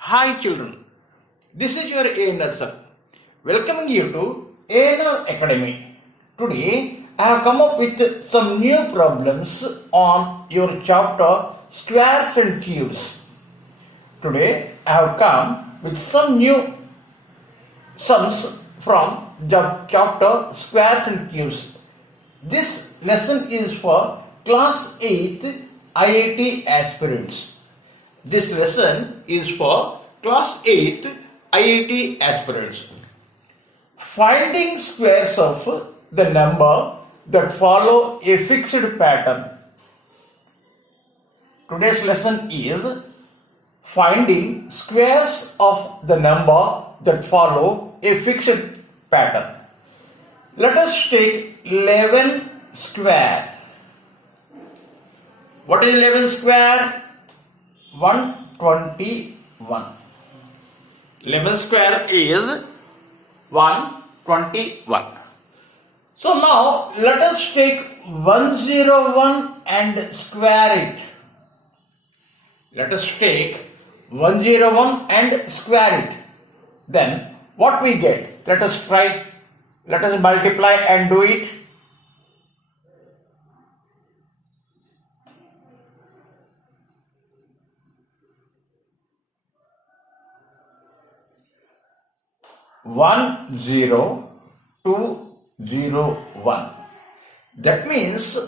Hi children, this is your A. sir. Welcoming you to A. Academy. Today I have come up with some new problems on your chapter Squares and Cubes. Today I have come with some new sums from the chapter Squares and Cubes. This lesson is for class 8th IIT aspirants. This lesson is for class 8th IIT aspirants. Finding squares of the number that follow a fixed pattern. Today's lesson is finding squares of the number that follow a fixed pattern. Let us take 11 square. What is 11 square? 121. 11 square is 121. So now let us take 101 and square it. Let us take 101 and square it. Then what we get? Let us try. Let us multiply and do it. 10201. That means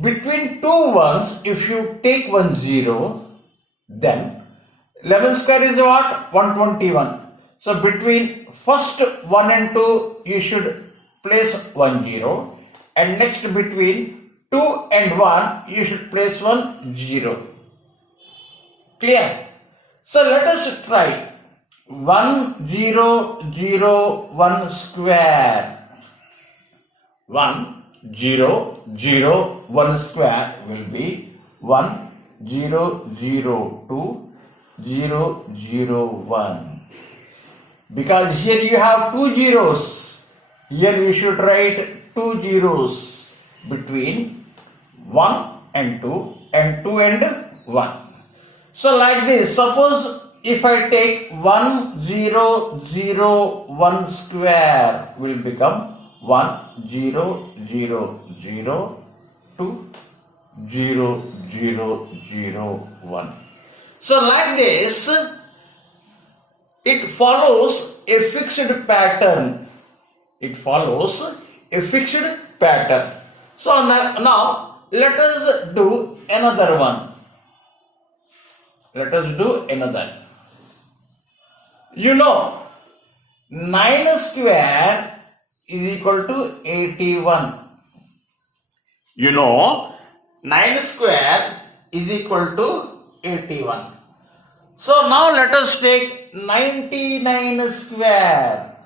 between two ones, if you take 10, then 11 square is what? 121. So between first 1 and 2, you should place 10, and next between 2 and 1, you should place 10. Clear? So let us try. 1001 square. 1001 square will be 1002,001. Because here you have two zeros. Here you should write two zeros between 1 and 2 and 2 and 1. So like this, suppose if I take 1001 square will become 1002,001. So like this, it follows a fixed pattern. It follows a fixed pattern. So now let us do another one. Let us do another. You know, 9 square is equal to 81. You know, 9 square is equal to 81. So now let us take 99 square.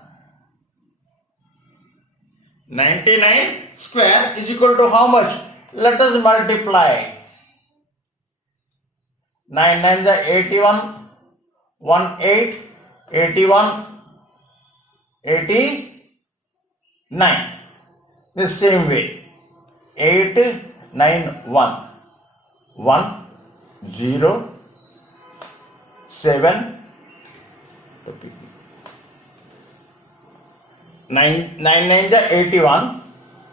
99 square is equal to how much? Let us multiply. 9 9 is 81. 1 8. 81, 89. The same way. 8, 9, 1. 1, 0, 7, 9, 9 9 is 81,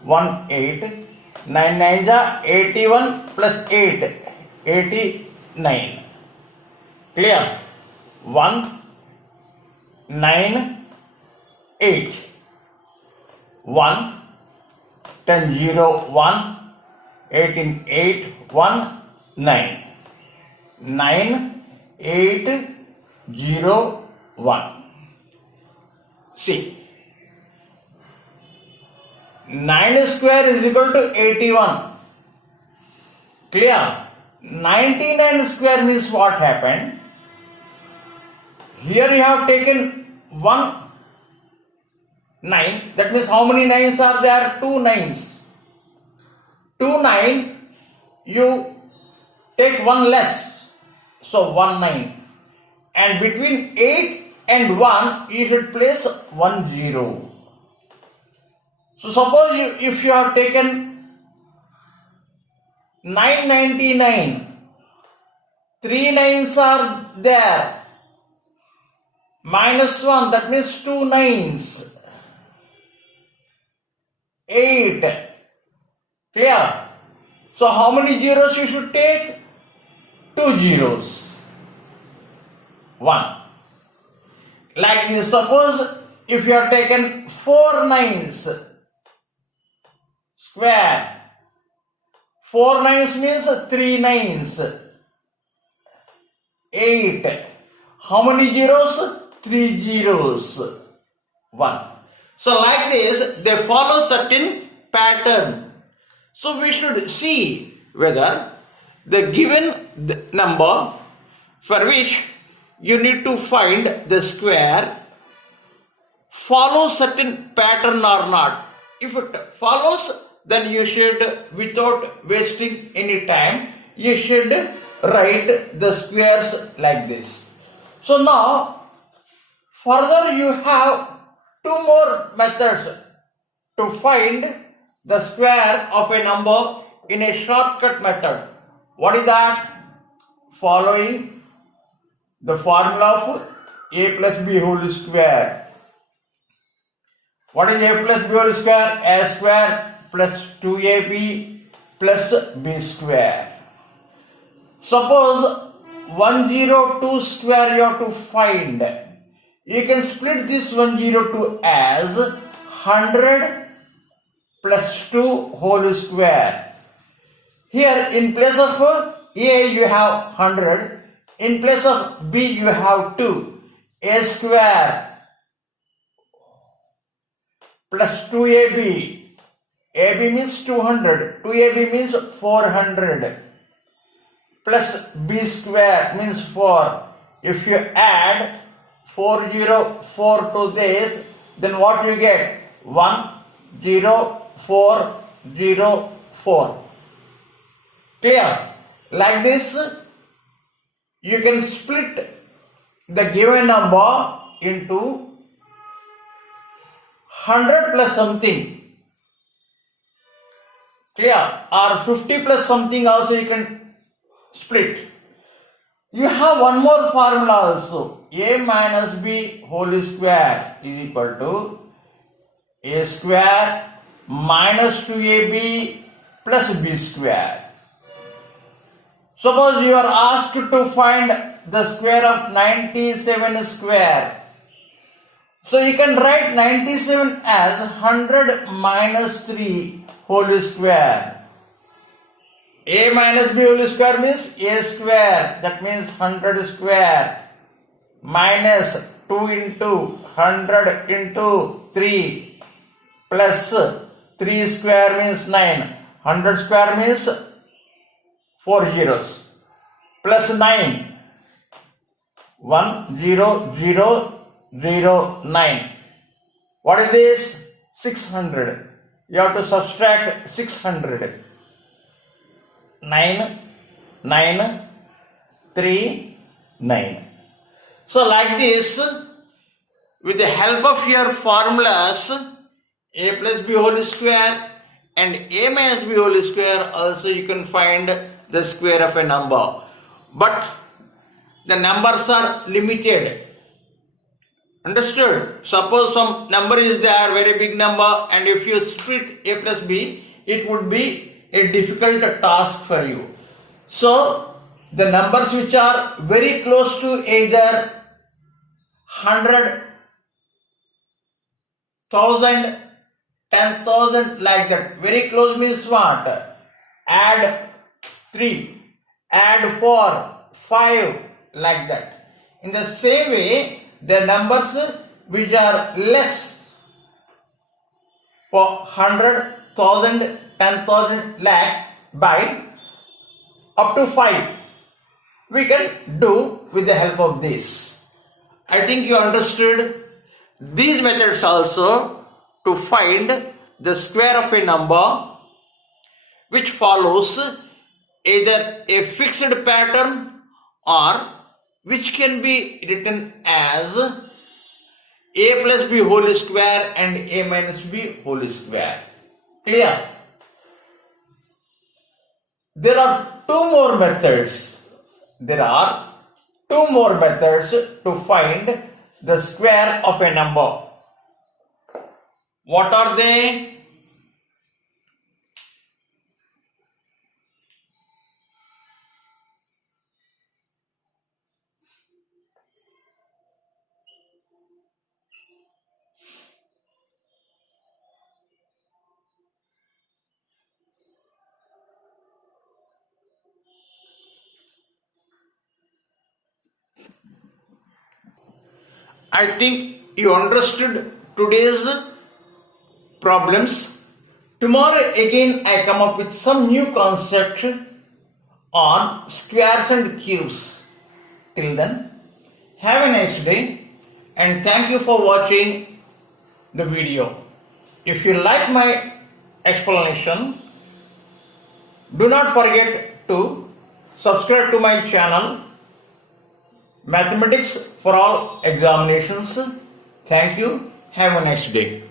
1, 8, 9 9 is 81 plus 8, 89. Clear? 1, 9, 8, 1, 10, 0, 1, 18, 8, 1, 9, 9, 8, 0, 1. See, 9 square is equal to 81. Clear? 99 square means what happened? Here you have taken 1 9. That means how many 9s are there? 2 9s. 2 9, you take 1 less. So 1 9. And between 8 and 1, you should place 1 0. So suppose if you have taken 999, 3 nines are there. Minus 1, that means 2 nines. 8. Clear? So how many zeros you should take? 2 zeros. 1. Like this, suppose if you have taken 4 nines square. 4 nines means 3 nines. 8. How many zeros? 3 zeros. 1. So like this, they follow certain pattern. So we should see whether the given number for which you need to find the square follows certain pattern or not. If it follows, then you should, without wasting any time, you should write the squares like this. So now, further you have 2 more methods to find the square of a number in a shortcut method. What is that? Following the formula of a plus b whole square. What is a plus b whole square? A square plus 2ab plus b square. Suppose 102 square you have to find. You can split this 102 as 100 plus 2 whole square. Here in place of a you have 100. In place of b you have 2. A square plus 2ab. AB means 200. 2ab means 400. Plus b square means 4. If you add 404 to this, then what you get? 10404. Clear? Like this, you can split the given number into 100 plus something. Clear? Or 50 plus something also you can split. You have one more formula also. A minus b whole square is equal to a square minus 2ab plus b square. Suppose you are asked to find the square of 97 square. So you can write 97 as 100 minus 3 whole square. A minus b whole square means a square, that means 100 square, minus 2 into 100 into 3 plus 3 square means 9. 100 square means 4 zeros plus 9. 1 0 0 0 9. What is this? 600. You have to subtract 600. 9 9 3 9. So like this, with the help of your formulas, a plus b whole square and a minus b whole square, also you can find the square of a number. But the numbers are limited. Understood? Suppose some number is there, very big number, and if you split a plus b, it would be a difficult task for you. So, the numbers which are very close to either 100, 1000, 10,000 like that. Very close means what? Add 3, add 4, 5 like that. In the same way, the numbers which are less for 100, 1000, 10,000 lakh by up to 5 we can do with the help of this. I think you understood these methods also to find the square of a number which follows either a fixed pattern or which can be written as a plus b whole square and a minus b whole square. Clear? There are 2 more methods there are two more methods to find the square of a number. What are they? I think you understood today's problems. Tomorrow again I come up with some new concept on squares and cubes. Till then, have a nice day and thank you for watching the video. If you like my explanation, do not forget to subscribe to my channel Mathematics for All Examinations. Thank you. Have a nice day.